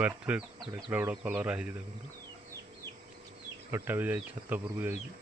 ଦେଖିପାରୁଥିବେ କେଡ଼େ କେଡ଼େ ବଡ଼ କଲରା ହେଇଛି ଦେଖନ୍ତୁ। ଛୋଟା ବି ଯାଇଛି ଛାତ ଉପରକୁ ଯାଇଛି।